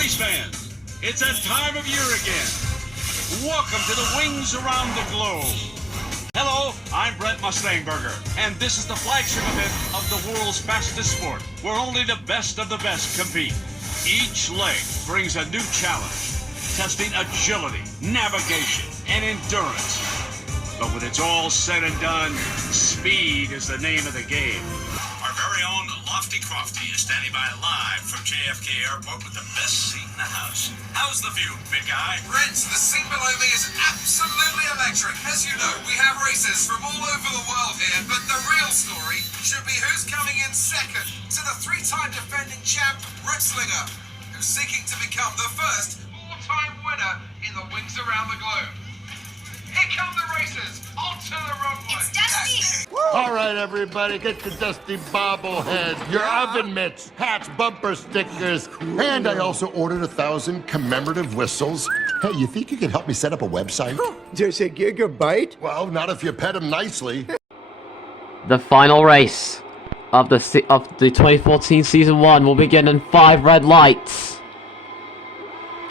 Race fans, it's that time of year again. Welcome to the Wings Around the Globe. Hello, I'm Brent Mustangberger, and this is the flagship event of the world's fastest sport, where only the best of the best compete. Each leg brings a new challenge, testing agility, navigation, and endurance. But when it's all said and done, speed is the name of the game. Our very own Lofty Crofty is standing by live from JFK Airport with the best seat in the house. How's the view, big guy? Brent, the scene below me is absolutely electric. As you know, we have races from all over the world here, but the real story should be who's coming in second to the three-time defending champ, Ritzlinger, who's seeking to become the first all-time winner in the Wings Around the Globe. Here come the racers, onto the runway. It's Dusty! All right, everybody, get your Dusty bobblehead, your oven mitts, hats, bumper stickers, and I also ordered 1,000 commemorative whistles. Hey, you think you can help me set up a website? Does a gigabyte? Well, not if you pet him nicely. The final race of the 2014 Season 1 will begin in 5 red lights.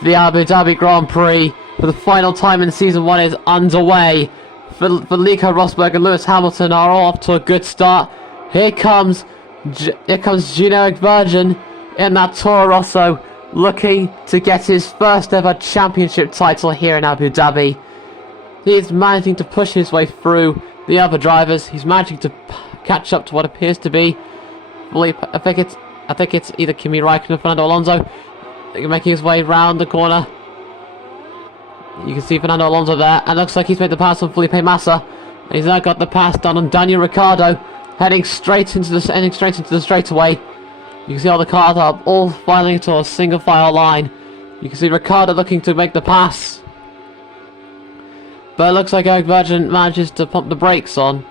The Abu Dhabi Grand Prix for the final time in Season 1 is underway. Nico Rosberg and Lewis Hamilton are all off to a good start. Here comes Jean-Éric Vergne in that Toro-Rosso, looking to get his first ever championship title here in Abu Dhabi. He is managing to push his way through the other drivers. He's managing to catch up to what appears to be, I think it's either Kimi Räikkönen or Fernando Alonso, making his way round the corner. You can see Fernando Alonso there, and looks like he's made the pass on Felipe Massa. And he's now got the pass done on Daniel Ricciardo, heading straight into the straightaway. You can see all the cars are all filing into a single file line. You can see Ricciardo looking to make the pass, but it looks like Eric Vergne manages to pump the brakes on,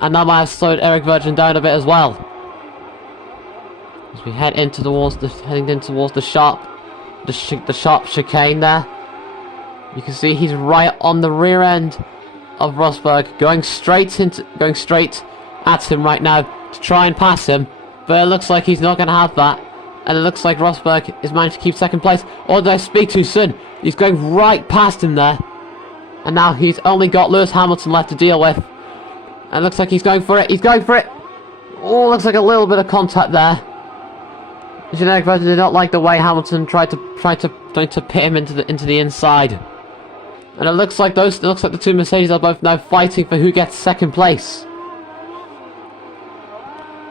and that might have slowed Eric Vergne down a bit as well. As we heading in towards the sharp chicane there. You can see he's right on the rear end of Rosberg, going straight at him right now to try and pass him, but it looks like he's not going to have that, and it looks like Rosberg is managed to keep second place. Or did I speak too soon? He's going right past him there, and now he's only got Lewis Hamilton left to deal with, and it looks like he's going for it. Oh, looks like a little bit of contact there. Jean-Éric Vergne did not like the way Hamilton tried to pit him into the inside. And it looks like the two Mercedes are both now fighting for who gets second place.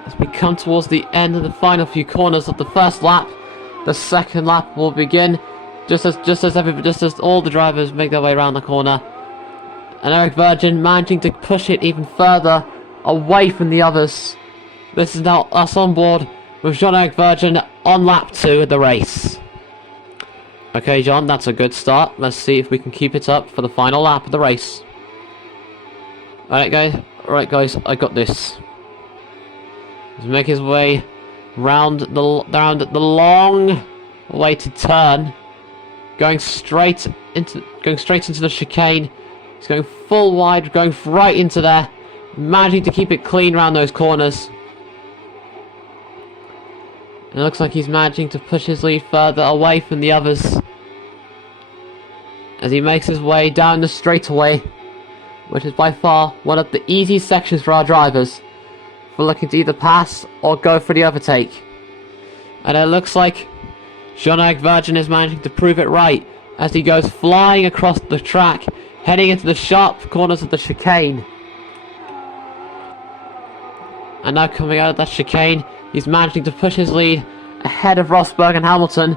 As we come towards the end of the final few corners of the first lap, the second lap will begin just as all the drivers make their way around the corner. And Eric Vergne managing to push it even further away from the others. This is now us on board with Jean-Éric Vergne on lap 2 of the race. Okay, John, that's a good start. Let's see if we can keep it up for the final lap of the race. Alright, guys, I got this. He's making his way round the long awaited turn, going straight into the chicane. He's going full wide, going right into there, managing to keep it clean around those corners. It looks like he's managing to push his lead further away from the others as he makes his way down the straightaway, which is by far one of the easiest sections for our drivers for looking to either pass or go for the overtake. And it looks like Jean-Éric Vergne is managing to prove it right as he goes flying across the track, heading into the sharp corners of the chicane. And now coming out of that chicane, he's managing to push his lead ahead of Rosberg and Hamilton,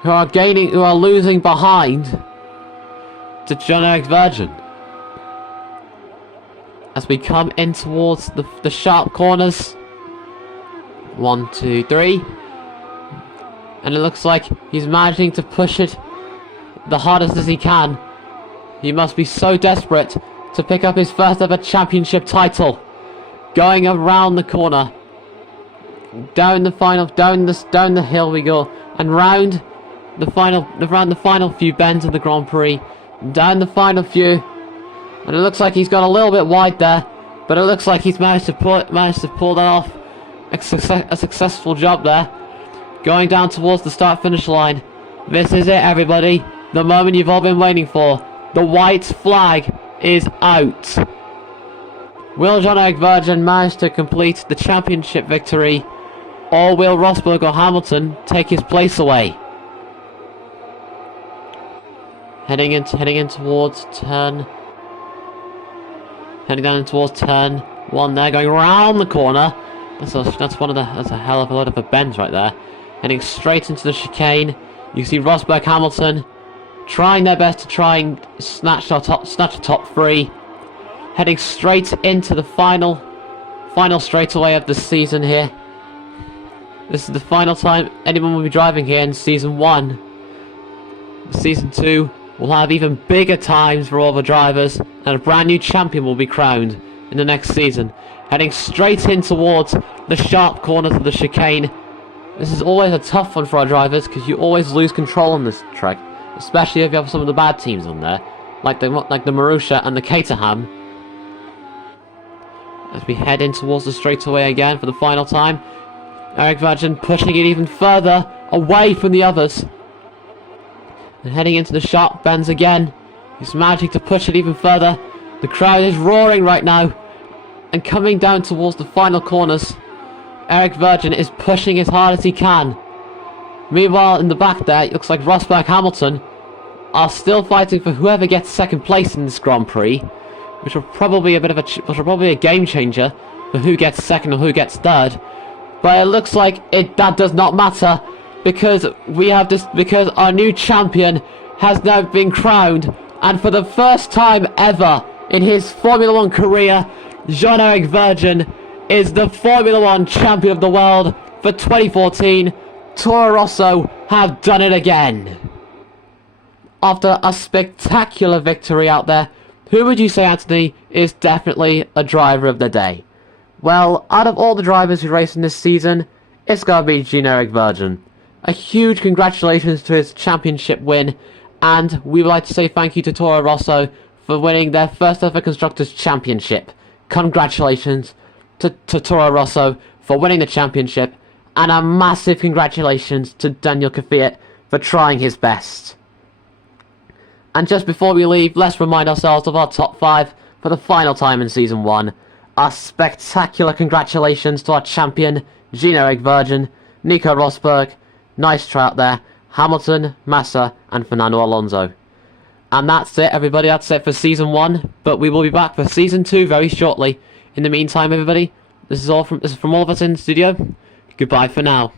who are losing behind to Jean-Éric Vergne. As we come in towards the sharp corners, 1, 2, 3, and it looks like he's managing to push it the hardest as he can. He must be so desperate to pick up his first ever championship title. Going around the corner, down the hill we go, and round the final few bends of the Grand Prix, down the final few, and it looks like he's got a little bit wide there, but it looks like he's managed to pull that off. A successful job there, going down towards the start-finish line, This is it, everybody. The moment you've all been waiting for. The white flag is out. Will Jean-Éric Vergne manage to complete the championship victory, or will Rosberg or Hamilton take his place away? Heading in towards turn. Heading down towards turn 1 there, going round the corner. That's a hell of a lot of a bend right there. Heading straight into the chicane. You see Rosberg, Hamilton trying their best to try and snatch a top 3. Heading straight into the final straightaway of the season here. This is the final time anyone will be driving here in Season 1. Season 2 will have even bigger times for all the drivers, and a brand new champion will be crowned in the next season. Heading straight in towards the sharp corners of the chicane. This is always a tough one for our drivers, because you always lose control on this track, especially if you have some of the bad teams on there, like the Marussia and the Caterham. As we head in towards the straightaway again for the final time. Éric Vergne pushing it even further away from the others. And heading into the sharp bends again. He's managing to push it even further. The crowd is roaring right now. And coming down towards the final corners, Éric Vergne is pushing as hard as he can. Meanwhile, in the back there, it looks like Rosberg, Hamilton are still fighting for whoever gets second place in this Grand Prix, which will probably be a game changer for who gets second or who gets third. But it looks like that does not matter, because because our new champion has now been crowned, and for the first time ever in his Formula 1 career, Jean-Éric Vergne is the Formula 1 champion of the world for 2014. Toro-Rosso have done it again. After a spectacular victory out there, who would you say, Anthony, is definitely a driver of the day? Well, out of all the drivers who race in this season, it's gotta be Jean-Éric Vergne. A huge congratulations to his championship win, and we would like to say thank you to Toro-Rosso for winning their first ever Constructors Championship. Congratulations to Toro-Rosso for winning the championship, and a massive congratulations to Daniel Kvyat for trying his best. And just before we leave, let's remind ourselves of our top 5 for the final time in Season 1. A spectacular congratulations to our champion, Jean-Éric Vergne, Nico Rosberg, nice try out there, Hamilton, Massa, and Fernando Alonso. And that's it, everybody. That's it for Season 1, but we will be back for Season 2 very shortly. In the meantime, everybody, this is from all of us in the studio. Goodbye for now.